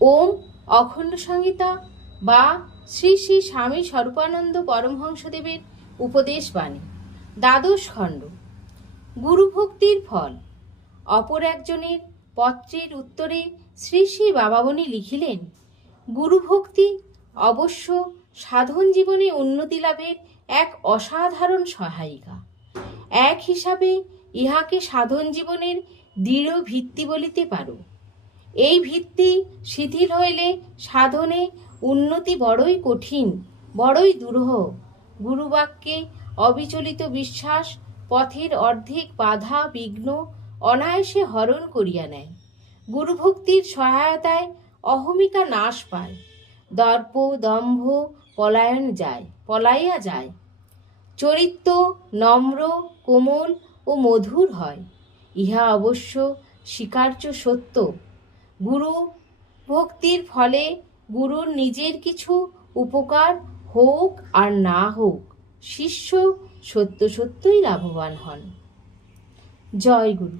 ওম অখণ্ড সংহিতা বা শ্রী শ্রী স্বামী স্বরূপানন্দ পরমহংসদেবের উপদেশ বাণী, দ্বাদশ খণ্ড। গুরুভক্তির ফল। অপর একজনের পত্রের উত্তরে শ্রী শ্রী বাবামণি লিখিলেন, গুরুভক্তি অবশ্য সাধন জীবনে উন্নতি লাভের এক অসাধারণ সহায়িকা। এক হিসাবে ইহাকে সাধন জীবনের দৃঢ় ভিত্তি বলিতে পারো। এই ভিত্তি শিথিল হইলে সাধনে উন্নতি বড়ই কঠিন, বড়ই দুরূহ। গুরুবাক্যে অবিচলিত বিশ্বাস পথের অর্ধেক বাধা বিঘ্ন অনায়াসে হরণ করিয়া নেয়। গুরুভক্তির সহায়তায় অহমিকা নাশ পায়, দর্প দম্ভ পলাইয়া যায়। চরিত্র নম্র কোমল ও মধুর হয়, ইহা অবশ্য স্বীকার্য সত্য। গুরু ভক্তির ফলে গুরুর নিজের কিছু উপকার হোক আর না হোক, শিষ্য সত্যই লাভবান হন। জয় গুরু।